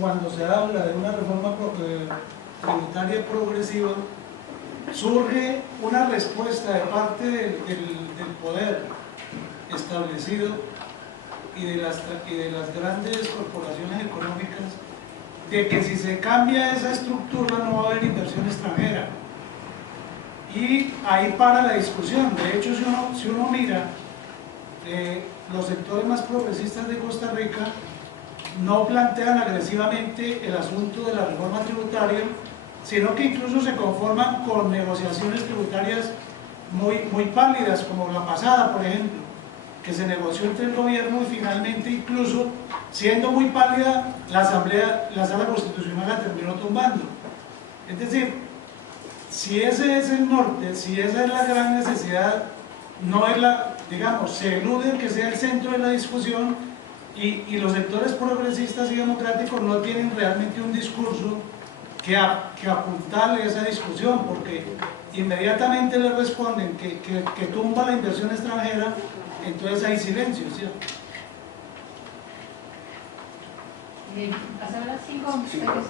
Cuando se habla de una reforma tributaria progresiva, surge una respuesta de parte del poder establecido y de las grandes corporaciones económicas, de que si se cambia esa estructura no va a haber inversión extranjera. Y ahí para la discusión. De hecho, si uno mira los sectores más progresistas de Costa Rica, no plantean agresivamente el asunto de la reforma tributaria, sino que incluso se conforman con negociaciones tributarias muy pálidas, como la pasada, por ejemplo, que se negoció entre el gobierno y finalmente, incluso siendo muy pálida, la Sala Constitucional la terminó tumbando. Es decir, si ese es el norte, si esa es la gran necesidad, no es digamos, se elude que sea el centro de la discusión. Y los sectores progresistas y democráticos no tienen realmente un discurso que apuntale esa discusión, porque inmediatamente le responden que tumba la inversión extranjera, entonces hay silencio, ¿cierto? Pasar las 5 mujeres.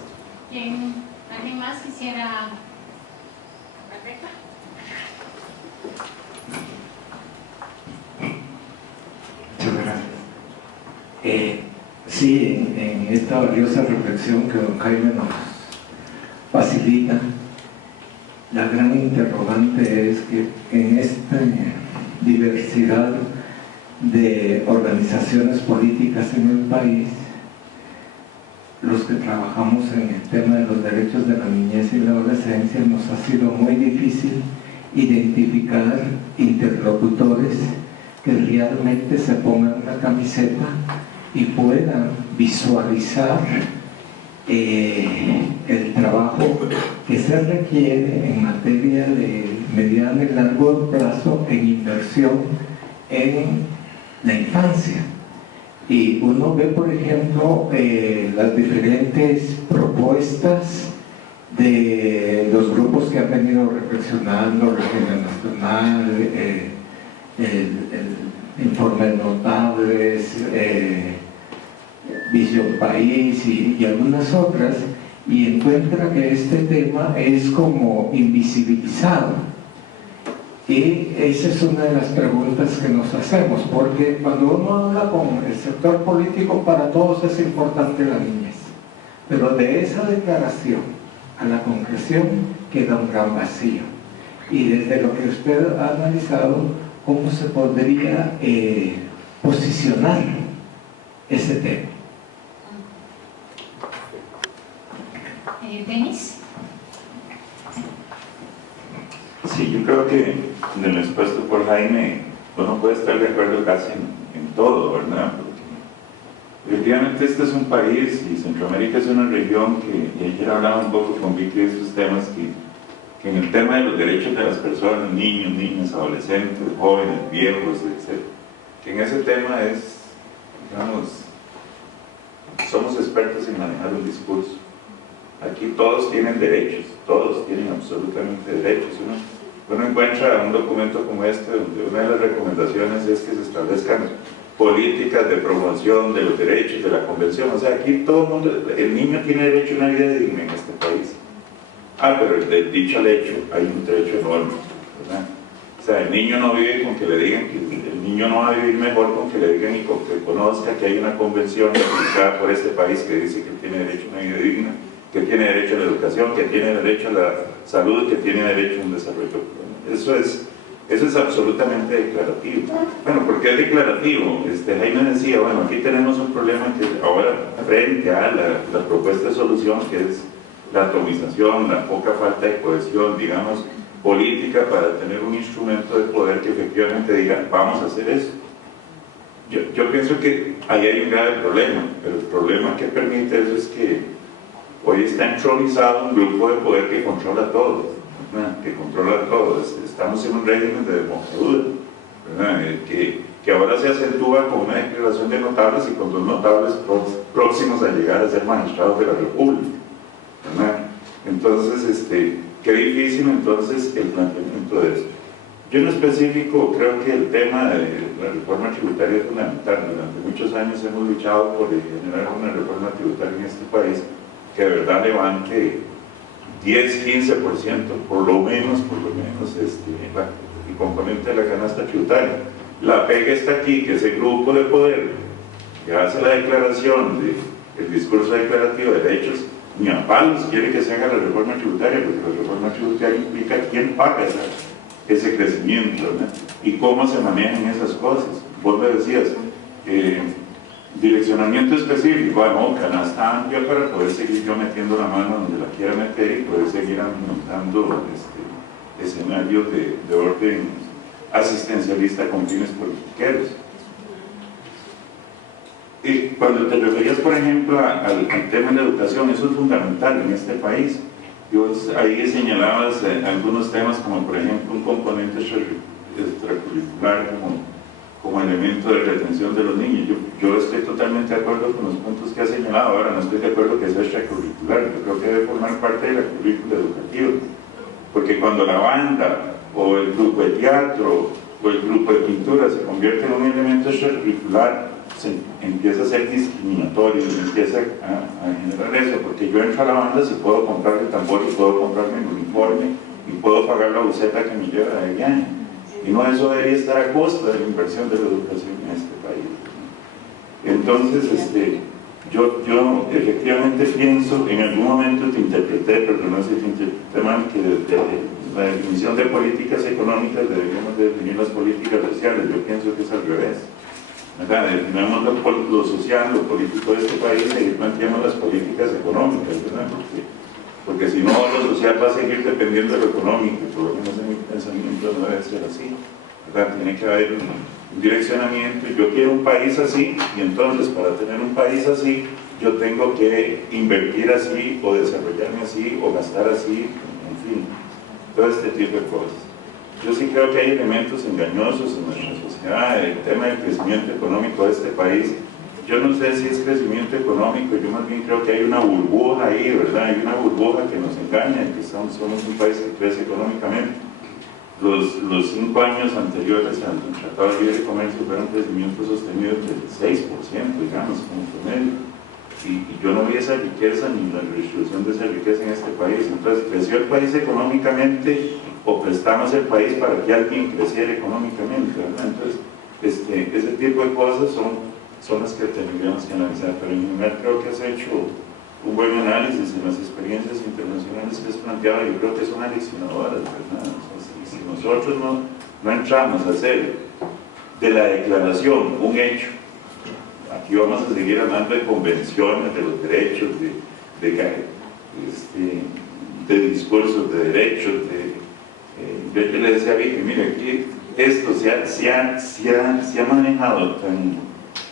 ¿Alguien más quisiera? Perfecto. Muchas gracias. Sí, en esta valiosa reflexión que don Jaime nos facilita, la gran interrogante es que en esta diversidad de organizaciones políticas en el país, los que trabajamos en el tema de los derechos de la niñez y la adolescencia, nos ha sido muy difícil identificar interlocutores que realmente se pongan la camiseta y puedan visualizar el trabajo que se requiere en materia de mediano y largo plazo en inversión en la infancia. Y uno ve, por ejemplo, las diferentes propuestas de los grupos que han venido reflexionando, Región Nacional, el Informe de Notables, Visión País y algunas otras, y encuentra que este tema es como invisibilizado. Y esa es una de las preguntas que nos hacemos, porque cuando uno habla con el sector político, para todos es importante la niñez, pero de esa declaración a la concreción queda un gran vacío. Y desde lo que usted ha analizado, ¿cómo se podría posicionar ese tema? ¿Denis? Sí, yo creo que de lo expuesto por Jaime, uno puede estar de acuerdo casi en todo, ¿verdad? Porque efectivamente este es un país y Centroamérica es una región que, y ayer hablaba un poco con Vicky de estos temas, que en el tema de los derechos de las personas, niños, niñas, adolescentes, jóvenes, viejos, etc., que en ese tema es, digamos, somos expertos en manejar un discurso. Aquí todos tienen derechos, todos tienen absolutamente derechos. Uno encuentra un documento como este donde una de las recomendaciones es que se establezcan políticas de promoción de los derechos de la convención. O sea, aquí todo el mundo, el niño tiene derecho a una vida digna en este país. Pero de dicho al hecho hay un derecho enorme, ¿verdad? O sea, el niño no vive con que le digan que el niño no va a vivir mejor con que le digan y con que conozca que hay una convención ratificada por este país que dice que tiene derecho a una vida digna, que tiene derecho a la educación, que tiene derecho a la salud, que tiene derecho a un desarrollo. Eso es absolutamente declarativo. Bueno, ¿por qué es declarativo? Jaime decía, bueno, aquí tenemos un problema que ahora frente a la propuesta de solución, que es la atomización, la poca falta de cohesión, digamos, política para tener un instrumento de poder que efectivamente diga, vamos a hacer eso. Yo pienso que ahí hay un grave problema, pero el problema que permite eso es que hoy está entronizado un grupo de poder que controla todo, ¿verdad? Que controla todo. Estamos en un régimen de democracia, que ahora se acentúa con una declaración de notables y con dos notables próximos a llegar a ser magistrados de la República, ¿verdad? Entonces, qué difícil entonces el planteamiento de esto. Yo en específico creo que el tema de la reforma tributaria es fundamental. Durante muchos años hemos luchado por generar una reforma tributaria en este país que de verdad levante 10-15%, por lo menos el componente de la canasta tributaria. La pega está aquí, que ese grupo de poder que hace la declaración, el discurso declarativo de derechos, ni a palos quiere que se haga la reforma tributaria, porque la reforma tributaria implica quién paga ese crecimiento, ¿verdad? Y cómo se manejan esas cosas. Vos me decías, direccionamiento específico, bueno, canasta amplia para poder seguir yo metiendo la mano donde la quiera meter y poder seguir montando escenarios de orden asistencialista con fines politiqueros. Y cuando te referías, por ejemplo, al tema de la educación, eso es fundamental en este país. Ahí señalabas algunos temas como, por ejemplo, un componente extracurricular como elemento de retención de los niños. Yo estoy totalmente de acuerdo con los puntos que has señalado. Ahora no estoy de acuerdo que sea extracurricular. Yo creo que debe formar parte de la currícula educativa, porque cuando la banda o el grupo de teatro o el grupo de pintura se convierte en un elemento extracurricular, se empieza a ser discriminatorio, se empieza a generar eso, porque yo entro a la banda si puedo comprar el tambor y puedo comprarme el uniforme y puedo pagar la buceta que me lleva de viaje. Y no, eso debería estar a costa de la inversión de la educación en este país. Entonces, yo efectivamente pienso, en algún momento te interpreté, pero no sé si te interpreté mal, que la definición de políticas económicas deberíamos definir las políticas sociales. Yo pienso que es al revés. Definamos lo social, lo político de este país y planteamos las políticas económicas, ¿verdad? Porque si no, lo social va a seguir dependiendo de lo económico, y por lo menos en mi pensamiento no debe ser así, ¿verdad? Tiene que haber un direccionamiento, y yo quiero un país así, y entonces para tener un país así, yo tengo que invertir así, o desarrollarme así, o gastar así, en fin, todo este tipo de cosas. Yo sí creo que hay elementos engañosos en nuestra sociedad. El tema del crecimiento económico de este país, yo no sé si es crecimiento económico, yo más bien creo que hay una burbuja ahí, ¿verdad? Hay una burbuja que nos engaña, que somos un país que crece económicamente. Los 5 años anteriores al Tratado de Libre Comercio fueron crecimientos sostenidos del 6%, digamos, como promedio. Y yo no vi esa riqueza ni la redistribución de esa riqueza en este país. Entonces, ¿creció el país económicamente o prestamos el país para que alguien creciera económicamente, ¿verdad? Entonces, ese tipo de cosas son las que tendríamos que analizar, pero en general creo que has hecho un buen análisis en las experiencias internacionales que has planteado. Yo creo que son aleccionadoras, ¿verdad? O sea, si nosotros no entramos a hacer de la declaración un hecho, aquí vamos a seguir hablando de convenciones, de los derechos, de discursos de derechos, yo le decía a Vicky, mire, aquí esto se ha manejado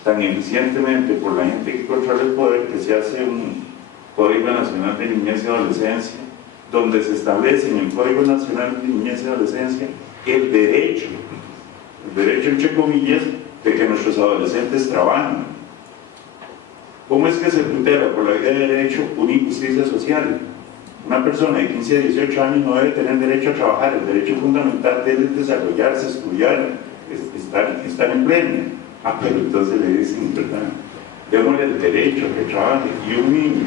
tan eficientemente por la gente que controla el poder, que se hace un Código Nacional de Niñez y Adolescencia, donde se establece en el Código Nacional de Niñez y Adolescencia el derecho entre comillas, de que nuestros adolescentes trabajen. ¿Cómo es que se tutela por la idea de derecho una injusticia social? Una persona de 15 a 18 años no debe tener derecho a trabajar. El derecho fundamental debe desarrollarse, estudiar, estar en pleno. Pero entonces le dicen, ¿verdad? Démosle el derecho a que trabaje. Y un niño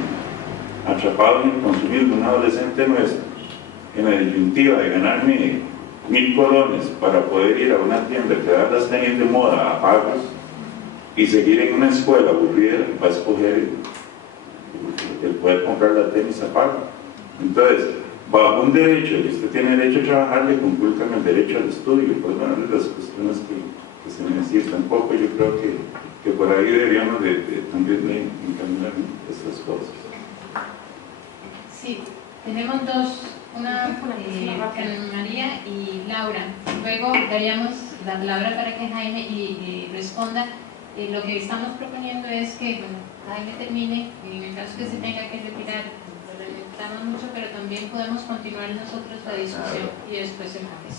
atrapado en el consumismo, un adolescente nuestro, en la disyuntiva de ganarme 1000 colones para poder ir a una tienda que da las tenis de moda a pagos y seguir en una escuela aburrida, va a escoger el poder comprar la tenis a pago. Entonces, bajo un derecho, y usted tiene derecho a trabajar, le conculcan el derecho al estudio, pues una de las cuestiones que se necesitan un poco. Yo creo que por ahí deberíamos también de encaminar estas cosas. Sí, tenemos dos, una Carmen María y Laura. Luego daríamos la palabra para que Jaime y responda. Lo que estamos proponiendo es que Jaime termine, y en el caso que se tenga que retirar, lo lamentamos mucho, pero también podemos continuar nosotros la discusión y después el café.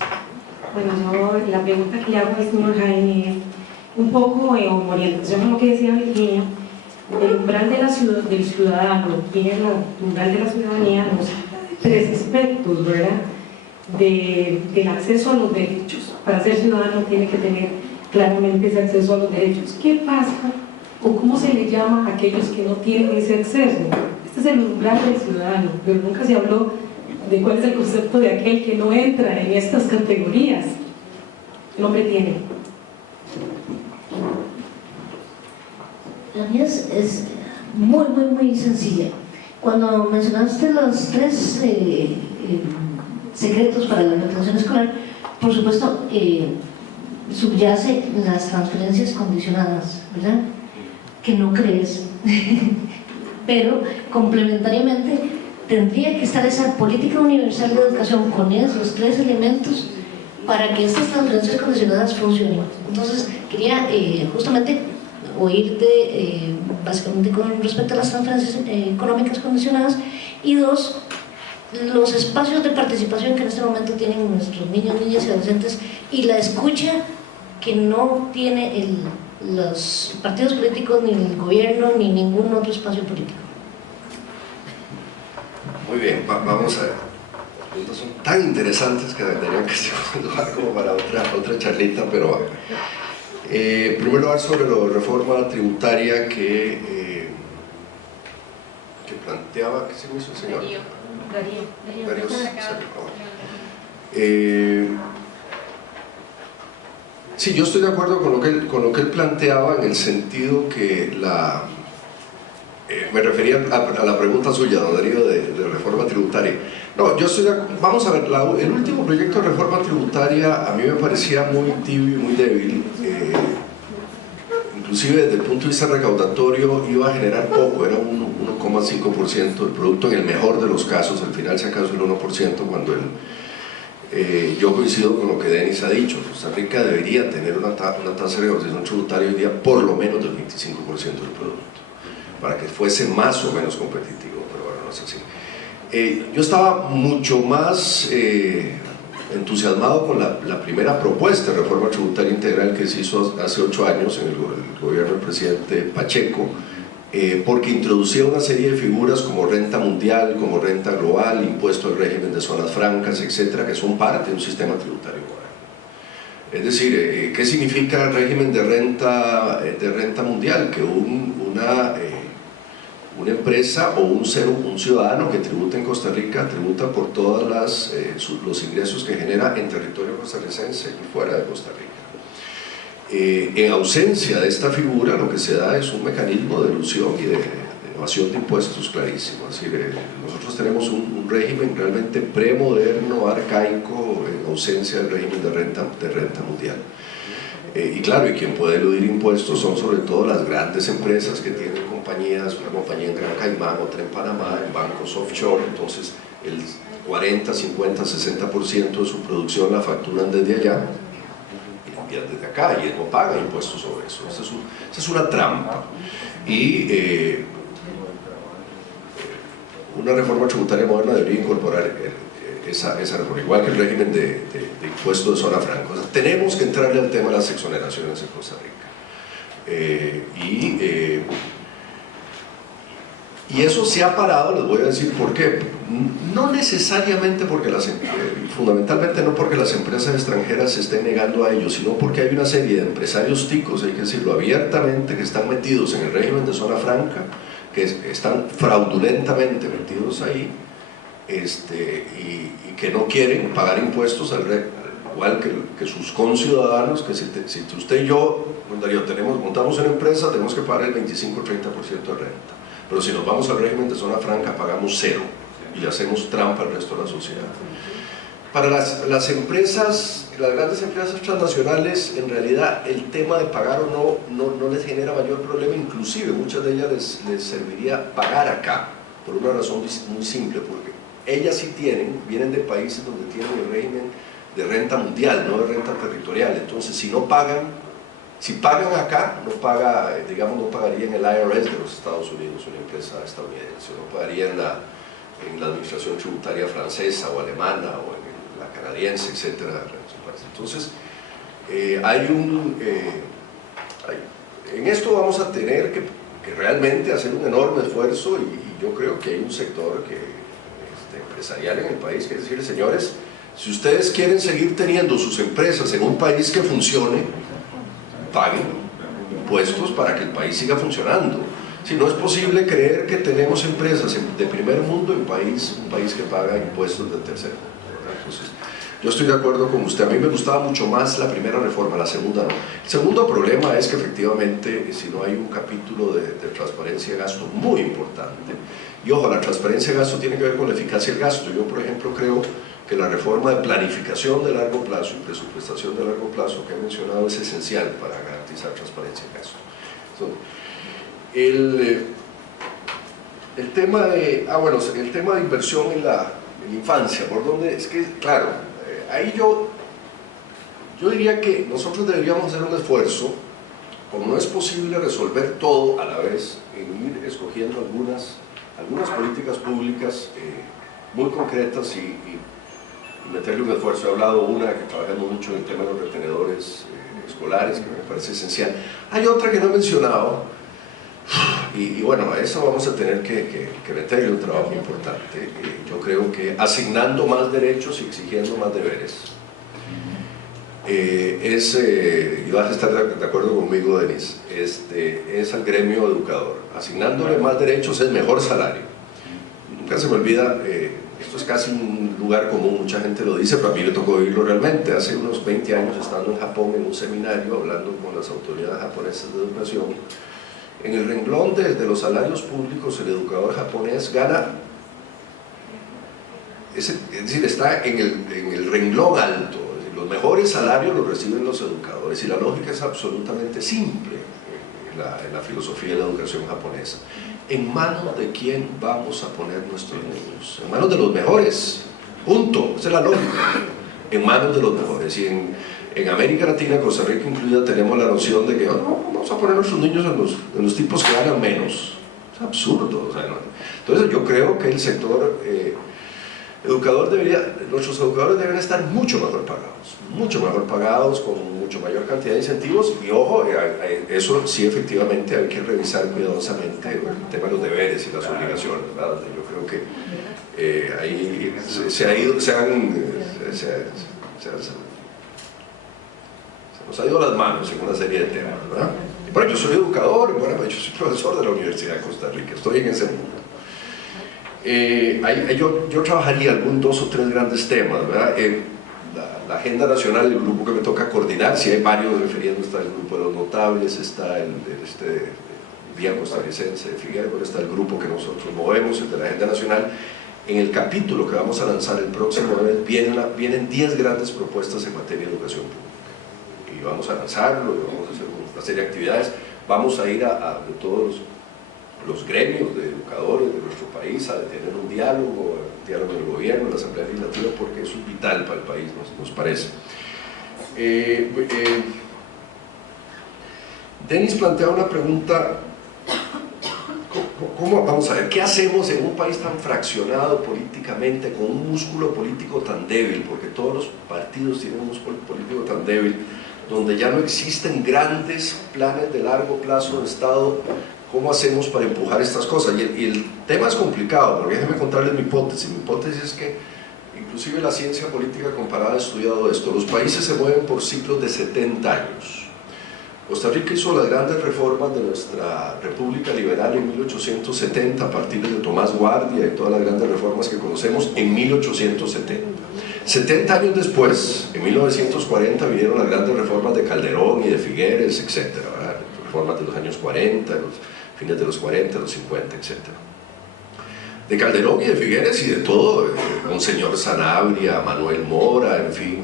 Bueno, yo la pregunta que le hago al señor Jaime es un poco en orientación a lo que decía Virginia. El umbral del ciudadano, tiene el umbral de la ciudadanía, nos habla de 3 aspectos, ¿verdad? del acceso a los derechos. Para ser ciudadano tiene que tener claramente ese acceso a los derechos. ¿Qué pasa o cómo se le llama a aquellos que no tienen ese acceso? Este es el umbral del ciudadano, pero nunca se habló de cuál es el concepto de aquel que no entra en estas categorías. El hombre tiene. La mía es muy sencilla. Cuando mencionaste los 3 secretos para la retención escolar, por supuesto, subyace las transferencias condicionadas, ¿verdad? Que no crees, pero complementariamente tendría que estar esa política universal de educación con esos 3 elementos para que estas transferencias condicionadas funcionen. Entonces, quería justamente oírte básicamente con respecto a las transferencias económicas condicionadas, y 2, los espacios de participación que en este momento tienen nuestros niños, niñas y adolescentes, y la escucha que no tiene los partidos políticos, ni el gobierno, ni ningún otro espacio político. Muy bien, vamos a ver. Estos son tan interesantes que tendrían que ser como para otra charlita, pero en primer lugar, sobre la reforma tributaria que planteaba, ¿qué se me hizo el señor? Darío. Sí, yo estoy de acuerdo con lo que él planteaba, en el sentido que me refería a la pregunta suya, don Darío, de reforma tributaria. No, yo estoy de acuerdo. Vamos a ver, el último proyecto de reforma tributaria a mí me parecía muy tibio y muy débil. Inclusive desde el punto de vista recaudatorio iba a generar poco, era un 1,5% del producto en el mejor de los casos. Al final se acaso el 1%, cuando yo coincido con lo que Denis ha dicho. Costa Rica debería tener una tasa de recaudación tributaria hoy día por lo menos del 25% del producto, para que fuese más o menos competitivo, pero bueno, no es así. Yo estaba mucho más entusiasmado con la primera propuesta de reforma tributaria integral que se hizo hace 8 años en el gobierno del presidente Pacheco, porque introducía una serie de figuras como renta mundial, como renta global, impuesto al régimen de zonas francas, etcétera, que son parte de un sistema tributario global. Es decir, ¿qué significa el régimen de renta mundial? Que una empresa o un ciudadano que tributa en Costa Rica tributa por todos los ingresos que genera en territorio costarricense y fuera de Costa Rica. En ausencia de esta figura, lo que se da es un mecanismo de elusión y de evasión de impuestos clarísimo. Es decir, nosotros tenemos un régimen realmente premoderno, arcaico, en ausencia del régimen de renta mundial. Y claro, y quien puede eludir impuestos son sobre todo las grandes empresas que tienen compañías, una compañía en Gran Caimán, otra en Panamá, en bancos offshore. Entonces el 40, 50, 60% de su producción la facturan desde allá y la envían desde acá, y no pagan impuestos sobre eso. Esa es una trampa. Y una reforma tributaria moderna debería incorporar esa reforma, igual que el régimen de impuesto de zona franca. O sea, tenemos que entrarle al tema de las exoneraciones en Costa Rica. Y eso se ha parado, les voy a decir por qué. No necesariamente porque fundamentalmente no porque las empresas extranjeras se estén negando a ello, sino porque hay una serie de empresarios ticos, hay que decirlo abiertamente, que están metidos en el régimen de zona franca, que están fraudulentamente metidos ahí, y que no quieren pagar impuestos igual que sus conciudadanos, que si usted y yo, Darío, montamos una empresa, tenemos que pagar el 25 o 30% de renta, pero si nos vamos al régimen de zona franca pagamos 0 y le hacemos trampa al resto de la sociedad. Para las empresas, las grandes empresas transnacionales, en realidad el tema de pagar o no les genera mayor problema. Inclusive muchas de ellas les serviría pagar acá, por una razón muy simple, porque ellas sí vienen de países donde tienen el régimen de renta mundial, no de renta territorial. Entonces si pagan acá, no pagaría en el IRS de los Estados Unidos, una empresa estadounidense, no pagaría en la administración tributaria francesa o alemana o en la canadiense, etc. Entonces en esto vamos a tener que realmente hacer un enorme esfuerzo, y yo creo que hay un sector empresarial en el país que decir: señores, Si ustedes quieren seguir teniendo sus empresas en un país que funcione, paguen impuestos para que el país siga funcionando. Si no es posible creer que tenemos empresas de primer mundo en un país que paga impuestos de tercer mundo. Entonces, yo estoy de acuerdo con usted. A mí me gustaba mucho más la primera reforma, la segunda no. El segundo problema es que efectivamente, si no hay un capítulo de transparencia de gasto muy importante, y ojo, la transparencia de gasto tiene que ver con la eficacia del gasto. Yo, por ejemplo, creo que la reforma de planificación de largo plazo y presupuestación de largo plazo que he mencionado es esencial para garantizar transparencia de gasto. El tema de inversión en la infancia, por donde es que, claro, ahí yo diría que nosotros deberíamos hacer un esfuerzo, como no es posible resolver todo a la vez, en ir escogiendo algunas políticas públicas muy concretas y meterle un esfuerzo. He hablado una que trabajamos mucho en el tema de los retenedores escolares, que me parece esencial. Hay otra que no he mencionado, y bueno, a eso vamos a tener que meterle un trabajo importante. Yo creo que asignando más derechos y exigiendo más deberes. Y vas a estar de acuerdo conmigo, Denis, es al gremio educador. Asignándole más derechos es mejor salario. Nunca se me olvida, esto es casi un lugar común, mucha gente lo dice, pero a mí me tocó vivirlo realmente. Hace unos 20 años, estando en Japón en un seminario, hablando con las autoridades japonesas de educación, en el renglón de los salarios públicos, el educador japonés gana, es decir, está en el renglón alto. Es decir, los mejores salarios los reciben los educadores, y la lógica es absolutamente simple en la filosofía de la educación japonesa. ¿En manos de quién vamos a poner nuestros niños? En manos de los mejores, punto. Esa es la lógica. En manos de los mejores. Y en América Latina, Costa Rica incluida, tenemos la noción de que no, vamos a poner a nuestros niños en los tipos que ganan menos. Es absurdo. O sea, ¿no? Entonces yo creo que el sector educador nuestros educadores deberían estar mucho mejor pagados, con mucho mayor cantidad de incentivos. Y ojo, eso sí, efectivamente hay que revisar cuidadosamente el tema de los deberes y las obligaciones, ¿verdad? Yo creo que ahí se nos ha ido las manos en una serie de temas, ¿verdad? Y bueno, yo soy educador, bueno, yo soy profesor de la Universidad de Costa Rica, estoy en ese mundo. Yo trabajaría algún 2 o 3 grandes temas, ¿verdad? La agenda nacional, el grupo que me toca coordinar, si hay varios refiriendo, está el grupo de los notables, está el Día Costarricense de Figueroa, está el grupo que nosotros movemos, el de la agenda nacional. En el capítulo que vamos a lanzar el próximo mes vienen 10 grandes propuestas en materia de educación pública, y vamos a lanzarlo, y vamos a hacer una serie de actividades. Vamos a ir de todos los gremios de educadores de nuestro país a tener un diálogo en el gobierno, en la Asamblea Legislativa, porque eso es vital para el país, nos parece. Denis plantea una pregunta: vamos a ver, ¿qué hacemos en un país tan fraccionado políticamente, con un músculo político tan débil? Porque todos los partidos tienen un músculo político tan débil, donde ya no existen grandes planes de largo plazo de Estado. ¿Cómo hacemos para empujar estas cosas? Y el tema es complicado, porque déjenme contarles mi hipótesis. Mi hipótesis es que, inclusive la ciencia política comparada ha estudiado esto. Los países se mueven por ciclos de 70 años. Costa Rica hizo las grandes reformas de nuestra República Liberal en 1870, a partir de Tomás Guardia y todas las grandes reformas que conocemos en 1870. 70 años después, en 1940, vinieron las grandes reformas de Calderón y de Figueres, etc. Reformas de los años 40, los fines de los 40, los 50, etc. De Calderón y de Figueres y de todo, Monseñor Sanabria, Manuel Mora, en fin,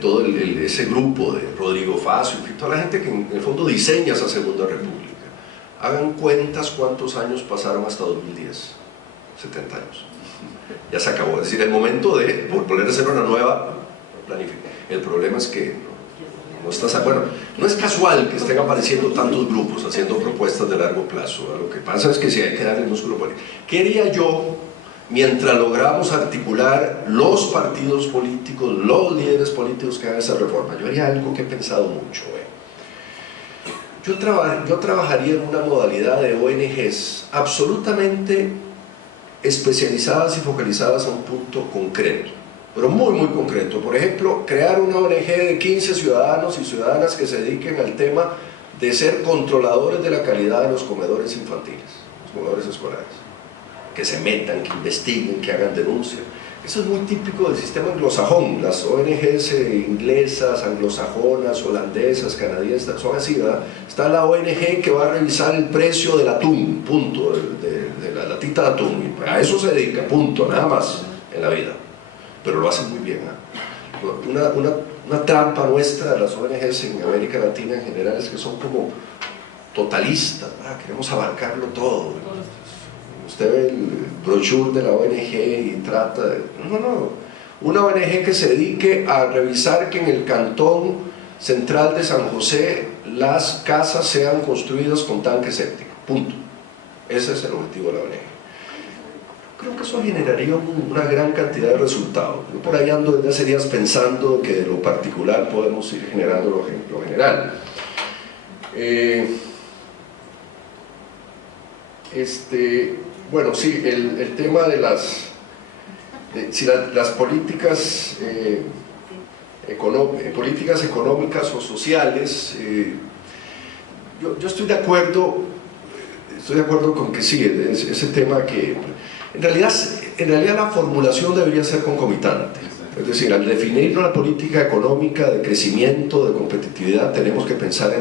todo ese grupo de Rodrigo Facio, en fin, toda la gente que en el fondo diseña esa Segunda República. Hagan cuentas cuántos años pasaron hasta 2010, 70 años. Ya se acabó, es decir, el momento de volver a hacer una nueva planificación. El problema es que no es casual que estén apareciendo tantos grupos haciendo propuestas de largo plazo. Lo que pasa es que sí hay que darle músculo político. ¿Qué haría yo mientras logramos articular los partidos políticos, los líderes políticos que hagan esa reforma? Yo haría algo que he pensado mucho. Yo trabajaría en una modalidad de ONGs absolutamente especializadas y focalizadas a un punto concreto. pero muy, muy concreto. Por ejemplo, crear una ONG de 15 ciudadanos y ciudadanas que se dediquen al tema de ser controladores de la calidad de los comedores infantiles, los comedores escolares, que se metan, que investiguen, que hagan denuncia. Eso es muy típico del sistema anglosajón. Las ONGs inglesas, anglosajonas, holandesas, canadienses, son así, ¿verdad? Está la ONG que va a revisar el precio del atún, punto, de la latita de atún, y a eso se dedica, punto, nada más en la vida. Pero lo hacen muy bien, ¿eh? Una trampa nuestra de las ONGs en América Latina en general es que son como totalistas, ¿verdad? Queremos abarcarlo todo. Usted ve el brochure de la ONG y trata de... No. Una ONG que se dedique a revisar que en el cantón central de San José las casas sean construidas con tanque séptico, punto. Ese es el objetivo de la ONG. Creo que eso generaría una gran cantidad de resultados. Yo por ahí ando desde hace días pensando que de lo particular podemos ir generando lo general. Bueno, sí, el tema de las políticas, políticas económicas o sociales, yo estoy de acuerdo con que sí, ese tema que en realidad la formulación debería ser concomitante. Es decir, al definir una política económica de crecimiento, de competitividad, tenemos que pensar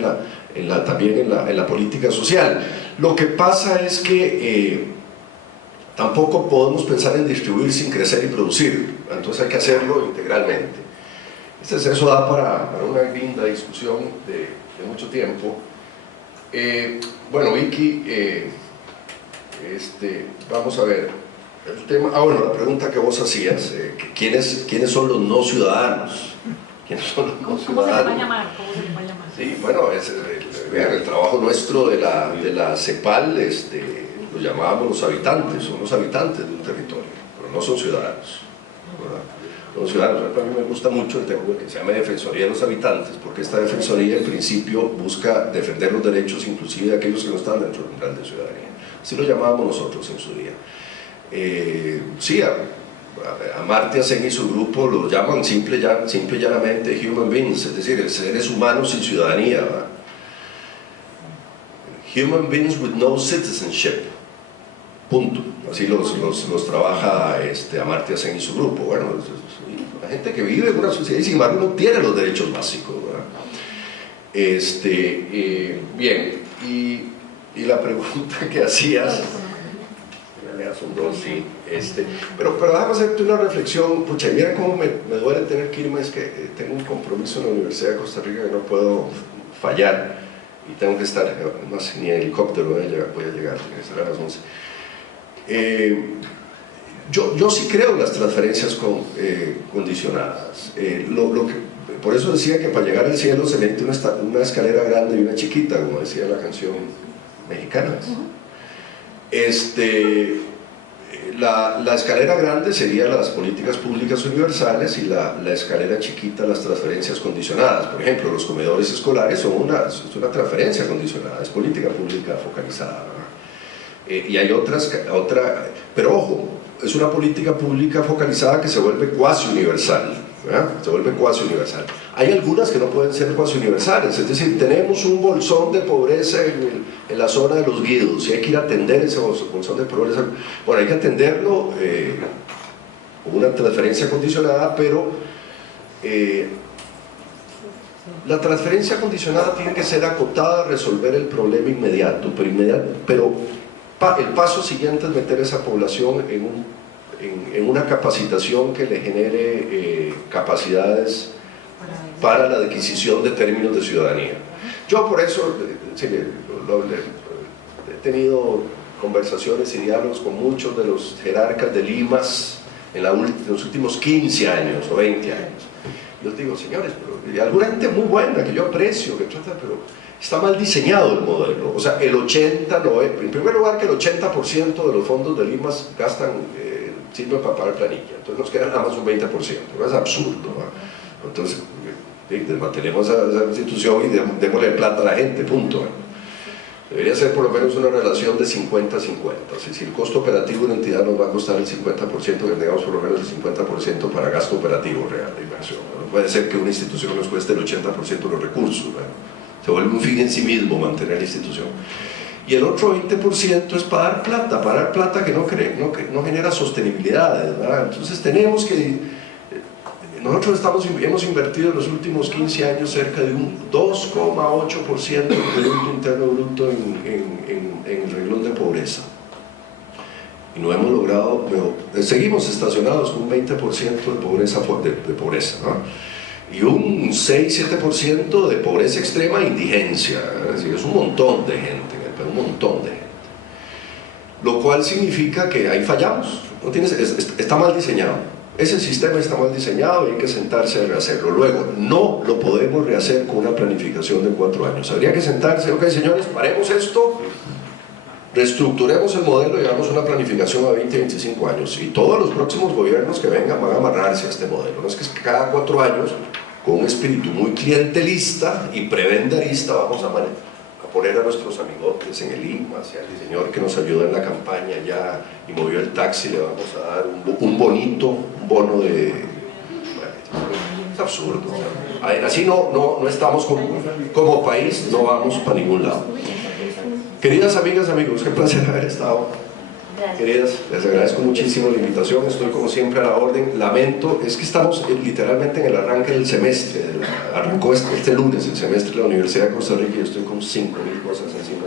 también en la política social. Lo que pasa es que tampoco podemos pensar en distribuir sin crecer y producir, entonces hay que hacerlo integralmente. Eso da para una linda discusión de mucho tiempo. Bueno, Vicky, vamos a ver el tema. Bueno, la pregunta que vos hacías, ¿quiénes son los no ciudadanos? ¿Quiénes son los no ciudadanos? ¿Cómo se les va a llamar? Sí, bueno, vean, el trabajo nuestro de la CEPAL, lo llamábamos los habitantes, son los habitantes de un territorio, pero no son ciudadanos, ¿verdad? Los ciudadanos, a mí me gusta mucho el tema que se llama Defensoría de los Habitantes, porque esta Defensoría en principio busca defender los derechos inclusive de aquellos que no están dentro del umbral de ciudadanía. Así lo llamábamos nosotros en su día. Sí, a Amartya Sen y su grupo lo llaman simple y llanamente human beings, es decir, seres humanos sin ciudadanía, ¿verdad? Human beings with no citizenship, punto. Así los trabaja Amartya Sen y su grupo. Bueno, la gente que vive en una sociedad y sin embargo no tiene los derechos básicos, ¿verdad? Bien, y la pregunta que hacías, son dos, sí, pero déjame hacerte una reflexión. Pucha, mira cómo me duele tener que irme, es que tengo un compromiso en la Universidad de Costa Rica que no puedo fallar y tengo que estar, no sé, ni en helicóptero voy a llegar, tiene que ser a las 11. Yo sí creo en las transferencias condicionadas. Por eso decía que para llegar al cielo se necesita una escalera grande y una chiquita, como decía la canción mexicana. La escalera grande sería las políticas públicas universales y la escalera chiquita las transferencias condicionadas. Por ejemplo, los comedores escolares son una transferencia condicionada, es política pública focalizada, ¿verdad? Y hay pero ojo, es una política pública focalizada que se vuelve cuasi universal, ¿verdad? Se vuelve cuasi universal. Hay algunas que no pueden ser cuasi universales, es decir, tenemos un bolsón de pobreza en la zona de los Guidos y hay que ir a atender ese bolsón de pobreza. Bueno, hay que atenderlo con una transferencia condicionada, pero la transferencia condicionada tiene que ser acotada a resolver el problema inmediato, pero el paso siguiente es meter a esa población en una capacitación que le genere capacidades para la adquisición de términos de ciudadanía. Yo por eso he tenido conversaciones y diálogos con muchos de los jerarcas de Limas en los últimos 15 años o 20 años. Yo digo, señores, pero alguna gente muy buena que yo aprecio, pero está mal diseñado el modelo. O sea, en primer lugar que el 80% de los fondos de Limas sirven para pagar planilla, entonces nos queda nada más un 20%, ¿no? Es absurdo, ¿no? Entonces desmantelemos esa institución y démosle plata a la gente, punto. Debería ser por lo menos una relación de 50-50. Si el costo operativo de una entidad nos va a costar el 50%, que tengamos por lo menos el 50% para gasto operativo real de inversión. No puede ser que una institución nos cueste el 80% de los recursos, ¿verdad? Se vuelve un fin en sí mismo mantener la institución. Y el otro 20% es para dar plata que no genera sostenibilidad, ¿verdad? Entonces tenemos que... Nosotros hemos invertido en los últimos 15 años cerca de un 2,8% del Producto Interno Bruto en el renglón de pobreza. Y no hemos logrado, seguimos estacionados con un 20% de pobreza, ¿no? Y un 6-7% de pobreza extrema e indigencia, es decir, es un montón de gente en el Perú, un montón de gente. Lo cual significa que ahí fallamos, está mal diseñado. Ese sistema está mal diseñado y hay que sentarse a rehacerlo. Luego, no lo podemos rehacer con una planificación de 4 años. Habría que sentarse, ok señores, paremos esto, reestructuremos el modelo y hagamos una planificación a 20-25 años. Y todos los próximos gobiernos que vengan van a amarrarse a este modelo. No es que cada 4 años, con un espíritu muy clientelista y prebendarista, vamos a poner a nuestros amigotes en el IMA, hacia el señor que nos ayudó en la campaña ya y movió el taxi, le vamos a dar un bono de... Es absurdo, ¿no? Así no estamos como país, no vamos para ningún lado. Queridas amigas, amigos, qué placer haber estado. Queridas, les agradezco muchísimo la invitación, estoy como siempre a la orden. Lamento, es que estamos literalmente en el arranque del semestre, arrancó este lunes el semestre de la Universidad de Costa Rica y yo estoy con 5.000 cosas encima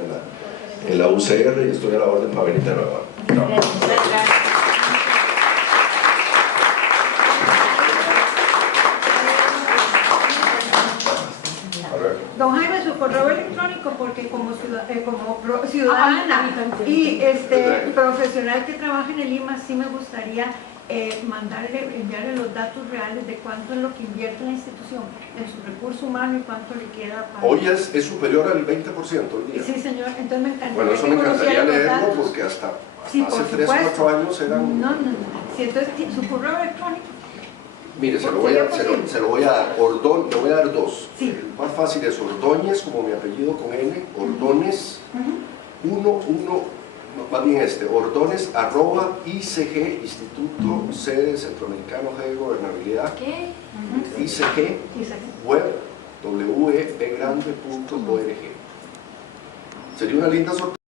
en la UCR y estoy a la orden para venir de nuevo. Don Jaime, su correo electrónico, porque como ciudadana y profesional que trabaja en el IMA, sí me gustaría enviarle los datos reales de cuánto es lo que invierte la institución en su recurso humano y cuánto le queda para... Hoy es superior al 20% hoy día. Sí, señor, entonces me encantaría. Bueno, eso me encantaría leerlo porque hasta sí, hace 3-4 años eran... No. Sí, entonces, su correo electrónico. Mire, se lo voy a dar. Le voy a dar 2. Sí. El más fácil es Ordóñez, como mi apellido con N, Ordóñez, Ordóñez @ICG, Instituto Sede Centroamericano G de Gobernabilidad, ICG, web, webgrande.org. Sería una linda sorpresa.